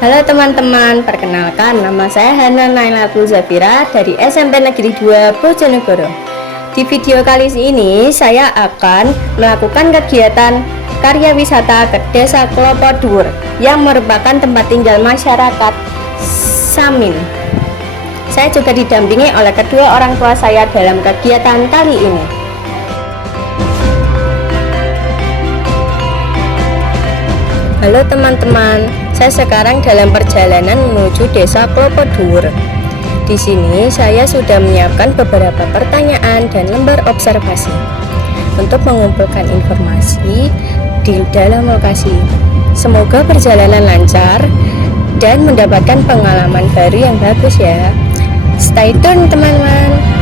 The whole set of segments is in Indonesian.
Halo teman-teman, perkenalkan nama saya Hana Nailatul Zafira dari SMP Negeri 2 Bojonegoro. Di video kali ini saya akan melakukan kegiatan karya wisata ke Desa Klopo Dhuwur yang merupakan tempat tinggal masyarakat Samin. Saya juga didampingi oleh kedua orang tua saya dalam kegiatan kali ini. Halo teman-teman, saya sekarang dalam perjalanan menuju Desa Klopo Dhuwur. Di sini saya sudah menyiapkan beberapa pertanyaan dan lembar observasi untuk mengumpulkan informasi di dalam lokasi. Semoga perjalanan lancar dan mendapatkan pengalaman baru yang bagus ya. Stay tune teman-teman.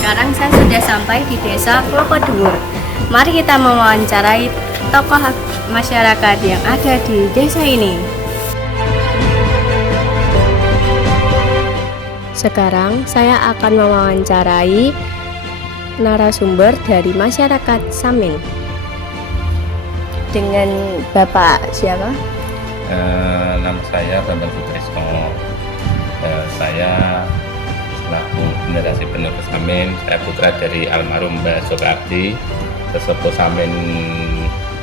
Sekarang saya sudah sampai di Desa Klopo Dhuwur. Mari kita mewawancarai tokoh masyarakat yang ada di desa ini. Sekarang saya akan mewawancarai narasumber dari masyarakat Samin. Dengan Bapak siapa? Nama saya Bambang Sutrisno. Saya selaku generasi penerus Samin. Saya putra dari almarhum Mbah Soekardi, sesepuh Samin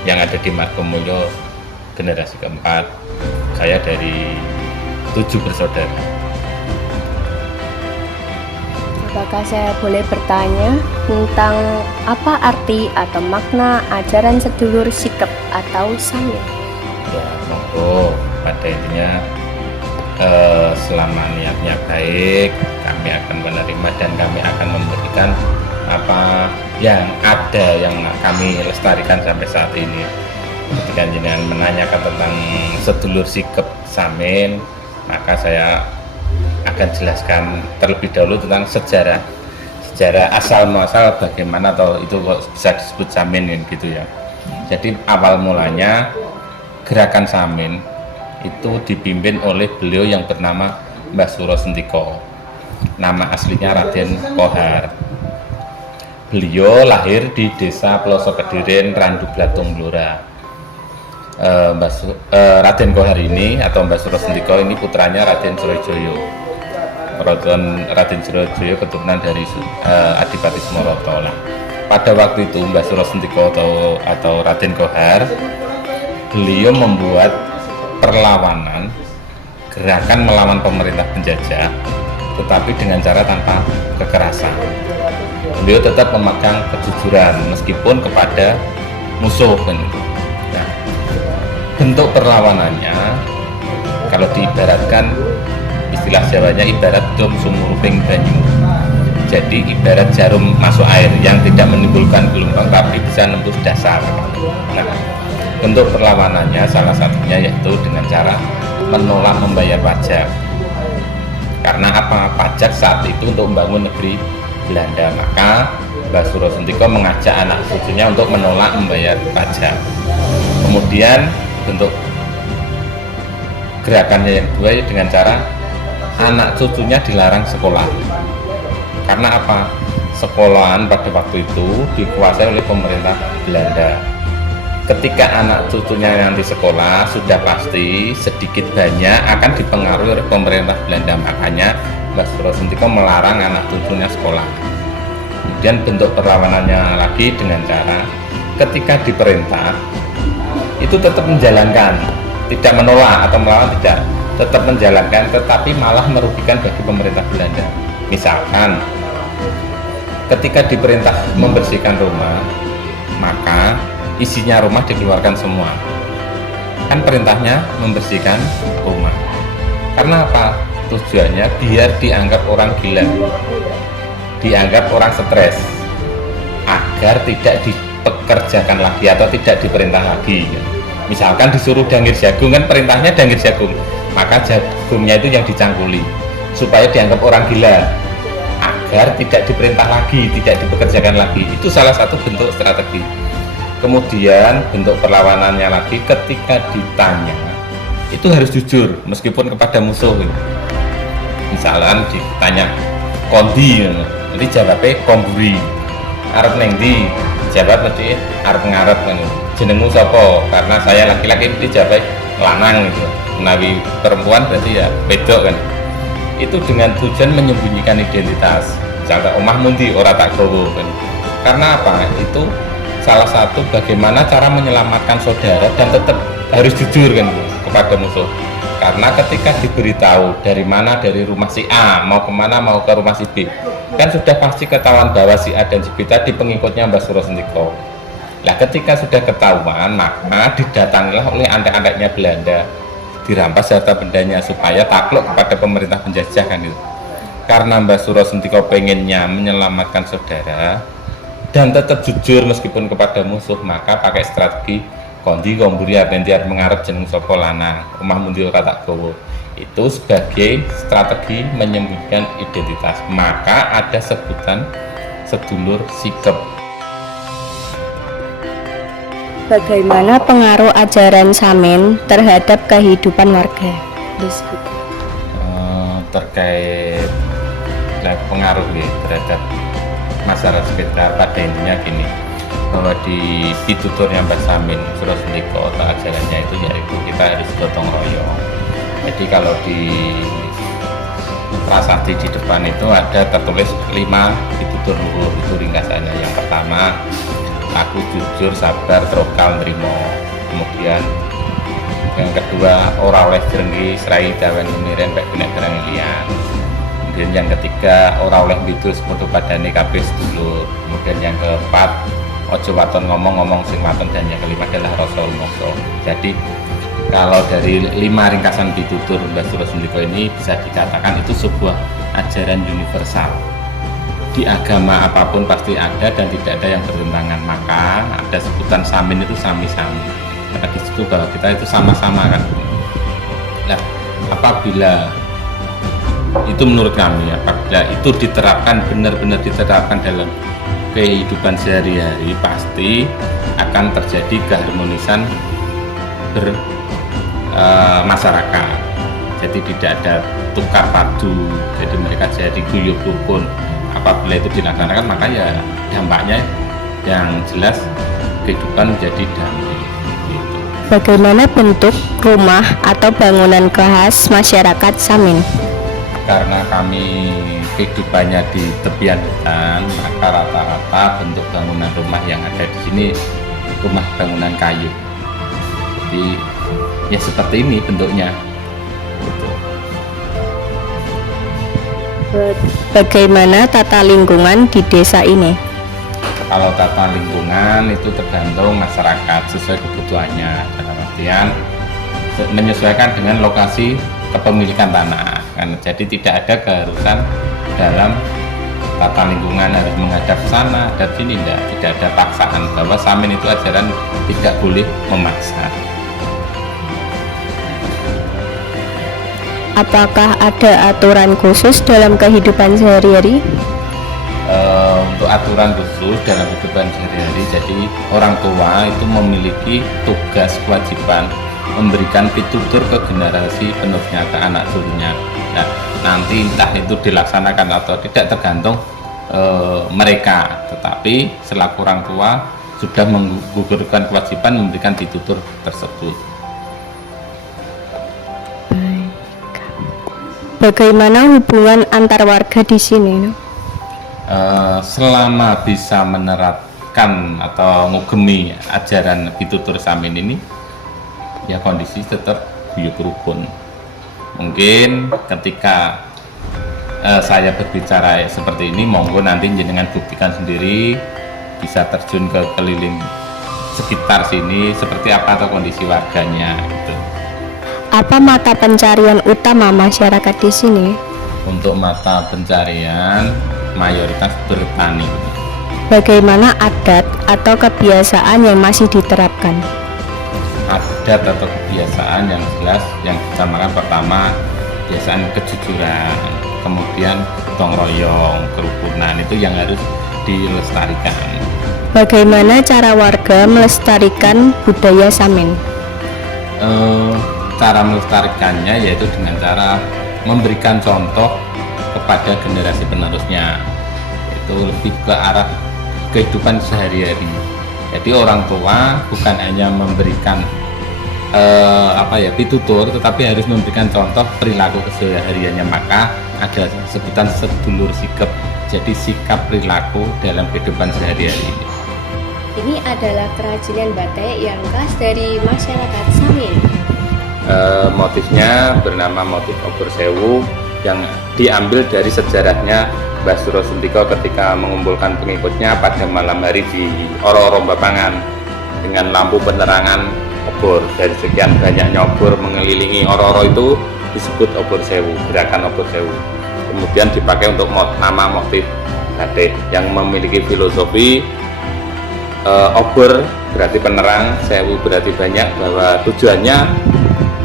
yang ada di Margomulyo generasi keempat. Saya dari 7 bersaudara. Apakah saya boleh bertanya tentang apa arti atau makna ajaran sedulur sikep atau Samin? Ya, monggo. Pada intinya selama niatnya baik, kami akan menerima dan kami akan memberikan apa yang ada yang kami lestarikan sampai saat ini. Ketika jenengan menanyakan tentang sedulur sikep Samin, maka saya akan jelaskan terlebih dahulu tentang sejarah asal muasal bagaimana atau itu kok bisa disebut Samin gitu ya. Jadi awal mulanya gerakan Samin itu dipimpin oleh beliau yang bernama Mbah Suro Sentiko. Nama aslinya Raden Kohar. Beliau lahir di Desa Pelosok Kediren, Randu Blatung, Blora. Raden Kohar ini atau Mbah Suro Sentiko ini putranya Raden Surojoyo. Raden Surojoyo keturunan dari Adipati Semoroto. Pada waktu itu Mbah Suro Sentiko atau Raden Kohar, beliau membuat perlawanan, gerakan melawan pemerintah penjajah, tetapi dengan cara tanpa kekerasan. Beliau tetap memegang kejujuran meskipun kepada musuh. Nah, bentuk perlawanannya kalau diibaratkan, istilah Jawanya ibarat dom sumuruping banyu. Jadi ibarat jarum masuk air yang tidak menimbulkan gelombang tapi bisa nembus dasar. Nah, bentuk perlawanannya salah satunya yaitu dengan cara menolak membayar pajak. Karena apa? Pajak saat itu untuk membangun negeri Belanda, maka Mbah Suro Sentiko mengajak anak cucunya untuk menolak membayar pajak. Kemudian bentuk gerakannya yang kedua dengan cara anak cucunya dilarang sekolah. Karena apa? Sekolahan pada waktu itu dikuasai oleh pemerintah Belanda. Ketika anak cucunya nanti sekolah, sudah pasti sedikit banyak akan dipengaruhi oleh pemerintah Belanda. Makanya Mbah Suro Sentiko melarang anak cucunya sekolah. Kemudian bentuk perlawanannya lagi dengan cara ketika diperintah itu tetap menjalankan, tidak menolak atau melawan, tidak, tetap menjalankan, tetapi malah merugikan bagi pemerintah Belanda. Misalkan ketika diperintah membersihkan rumah, maka isinya rumah dikeluarkan semua. Kan perintahnya membersihkan rumah. Karena apa? Tujuannya biar dianggap orang gila. dianggap orang stres agar tidak dipekerjakan lagi atau tidak diperintah lagi. Misalkan disuruh dangir jagung, kan perintahnya dangir jagung, maka jagungnya itu yang dicangkuli supaya dianggap orang gila agar tidak diperintah lagi, tidak dipekerjakan lagi. Itu salah satu bentuk strategi. Kemudian bentuk perlawanannya lagi, ketika ditanya itu harus jujur meskipun kepada musuh. Misalnya ditanya kondi, nanti jawabnya komburi, arep neng di, jawab nanti arep ngarep kan, jenengmu sapa, karena saya laki-laki dijawab lanang gitu, menawi perempuan berarti ya wedok kan. Itu dengan tujuan menyembunyikan identitas. Misalnya omah mundi ora tak gowo kan. Karena apa? Itu salah satu bagaimana cara menyelamatkan saudara dan tetap harus jujur kan kepada musuh. Karena ketika diberitahu dari mana, dari rumah si A mau kemana, mau ke rumah si B, kan sudah pasti ketahuan bahwa si A dan si B tadi pengikutnya Mbah Suro Sendiko. Nah, ketika sudah ketahuan, maka didatangilah oleh anak-anaknya Belanda, dirampas harta bendanya supaya takluk kepada pemerintah penjajah kan itu. Karena Mbah Suro Sendiko pengennya menyelamatkan saudara dan tetap jujur meskipun kepada musuh, maka pakai strategi kondi gomburi nanti harus mengarep jeneng sapa lanang, omah mundi ora tak gowo. Itu sebagai strategi menyembunyikan identitas. Maka ada sebutan sedulur sikep. Bagaimana pengaruh ajaran Samin terhadap kehidupan warga di sekitar? Terkait pengaruh terhadap masyarakat sekitar, pada intinya gini, bahwa di pituturnya Mbah Samin Suro Sendiko atau ajarannya itu yaitu kita harus gotong royong. Jadi kalau di prasasti di depan itu ada tertulis 5 pitutur luhur, itu ringkasannya. Yang pertama, aku jujur, sabar, trokal, nrimo. Kemudian yang kedua, ora oleh jrengki srai dawan miren baik kena barang liyan. Kemudian yang ketiga, ora oleh bidus padha padane kabeh sedulur. Kemudian yang keempat, ojo waton ngomong sing waton, dan yang kelima adalah rasa rumangsa. Jadi kalau dari 5 ringkasan pitutur Mbah Suro Sendiko ini bisa dikatakan itu sebuah ajaran universal. Di agama apapun pasti ada dan tidak ada yang bertentangan. Maka ada sebutan Samin itu sami-sami. Karena di situ bahwa kita itu sama-sama kan. Nah, apabila itu menurut kami, apabila itu diterapkan, benar-benar diterapkan dalam kehidupan sehari-hari, pasti akan terjadi keharmonisan masyarakat. Jadi tidak ada tukar padu, jadi mereka jadi guyub rukun. Apabila itu dilaksanakan, maka ya dampaknya yang jelas kehidupan menjadi damai gitu. Bagaimana bentuk rumah atau bangunan khas masyarakat Samin? Karena kami kehidupannya di tepian hutan, maka rata-rata bentuk bangunan rumah yang ada di sini rumah bangunan kayu. Jadi ya seperti ini bentuknya. Gitu. Bagaimana tata lingkungan di desa ini? Kalau tata lingkungan itu tergantung masyarakat sesuai kebutuhannya, dalam artian menyesuaikan dengan lokasi kepemilikan tanah kan. Jadi tidak ada keharusan dalam tata lingkungan harus menghadap sana dan sini, tidak ada paksaan, bahwa Samin itu ajaran tidak boleh memaksa. Apakah ada aturan khusus dalam kehidupan sehari-hari? Untuk aturan khusus dalam kehidupan sehari-hari, jadi orang tua itu memiliki tugas kewajiban memberikan pitutur ke generasi penerusnya, ke anak cucunya. Nah, nanti entah itu dilaksanakan atau tidak tergantung mereka, tetapi selaku orang tua sudah menggugurkan kewajiban memberikan pitutur tersebut. Bagaimana hubungan antar warga di sini? Selama bisa menerapkan atau ngugemi ajaran pitutur Samin ini, ya kondisi tetap guyub rukun. Mungkin ketika saya berbicara seperti ini, monggo nanti jenengan buktikan sendiri, bisa terjun ke keliling sekitar sini seperti apa atau kondisi warganya gitu. Apa mata pencarian utama masyarakat di sini? Untuk mata pencarian mayoritas bertani. Bagaimana adat atau kebiasaan yang masih diterapkan? Adat atau kebiasaan yang jelas yang ditamakan pertama kebiasaan kejujuran, kemudian gotong royong, kerukunan itu yang harus dilestarikan. Bagaimana cara warga melestarikan budaya Samin? Cara melestarikannya yaitu dengan cara memberikan contoh kepada generasi penerusnya, itu lebih ke arah kehidupan sehari-hari. Jadi orang tua bukan hanya memberikan pitutur, tetapi harus memberikan contoh perilaku kesehariannya. Maka ada sebutan sedulur sikap, jadi sikap perilaku dalam kehidupan sehari-hari. Ini adalah kerajinan batik yang khas dari masyarakat Samin. Motifnya bernama motif obor sewu yang diambil dari sejarahnya Mbah Suro Sentiko ketika mengumpulkan pengikutnya pada malam hari di Oro-Oro Bapangan dengan lampu penerangan obor. Dari sekian banyaknya obor mengelilingi Oro-Oro itu disebut obor sewu, gerakan obor sewu. Kemudian dipakai untuk nama motif batik yang memiliki filosofi obor berarti penerang, sewu berarti banyak, bahwa tujuannya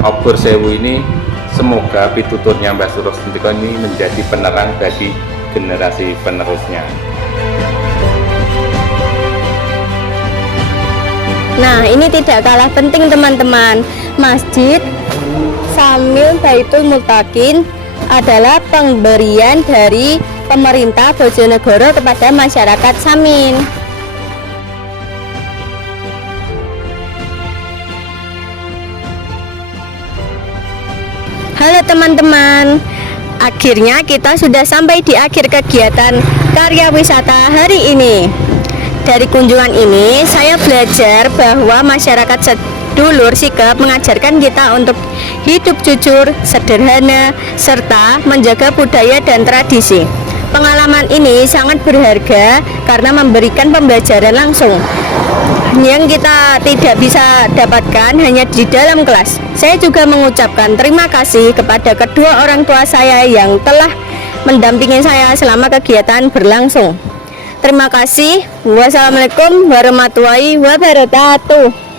obor sewu ini semoga pituturnya Mbah Suro Sentiko ini menjadi penerang bagi generasi penerusnya. Nah, ini tidak kalah penting teman-teman. Masjid Samil Baitul Multakin adalah pemberian dari pemerintah Bojonegoro kepada masyarakat Samin. Halo teman-teman, akhirnya kita sudah sampai di akhir kegiatan karya wisata hari ini. Dari kunjungan ini, saya belajar bahwa masyarakat sedulur sikap mengajarkan kita untuk hidup jujur, sederhana, serta menjaga budaya dan tradisi. Pengalaman ini sangat berharga karena memberikan pembelajaran langsung yang kita tidak bisa dapatkan hanya di dalam kelas. Saya juga mengucapkan terima kasih kepada kedua orang tua saya yang telah mendampingi saya selama kegiatan berlangsung. Terima kasih. Wassalamualaikum warahmatullahi wabarakatuh.